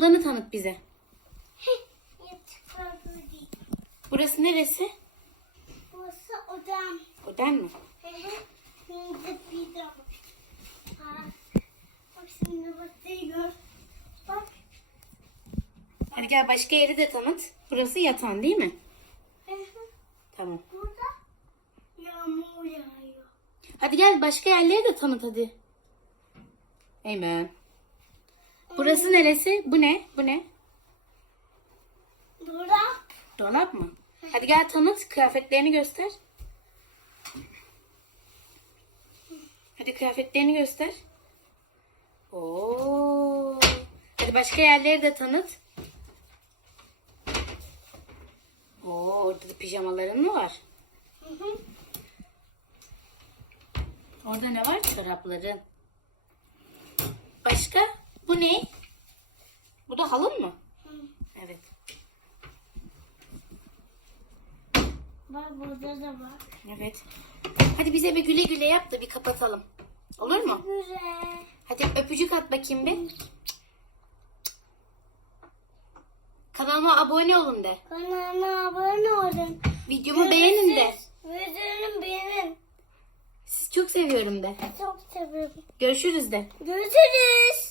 odanı tanıt bize. Burası neresi? Burası odam. Odan mı? Hadi gel başka yeri de tanıt. Burası yatan değil mi? Tamam. Burada yağmur yağıyor. Hadi gel başka yerleri de tanıt hadi. Eymen. Burası neresi? Bu ne? Bu ne? Dolap. Dolap mı? Hadi gel tanıt. Kıyafetlerini göster. Hadi kıyafetlerini göster. Oo. Hadi başka yerleri de tanıt. Oo, orada da pijamaların mı var? Hı hı. Orada ne var? Çorapların. Başka? Bu ne? Bu da halın mı? Hı. Evet. Bak burada da var. Evet. Hadi bize bir güle güle yap da bir kapatalım. Olur mu? Güzel. Hadi öpücük at bakayım bir. Kanalıma abone olun de. Kanalıma abone olun. Videomu beğenin de. Videomu beğenin. Sizi çok seviyorum de. Çok seviyorum. Görüşürüz de. Görüşürüz.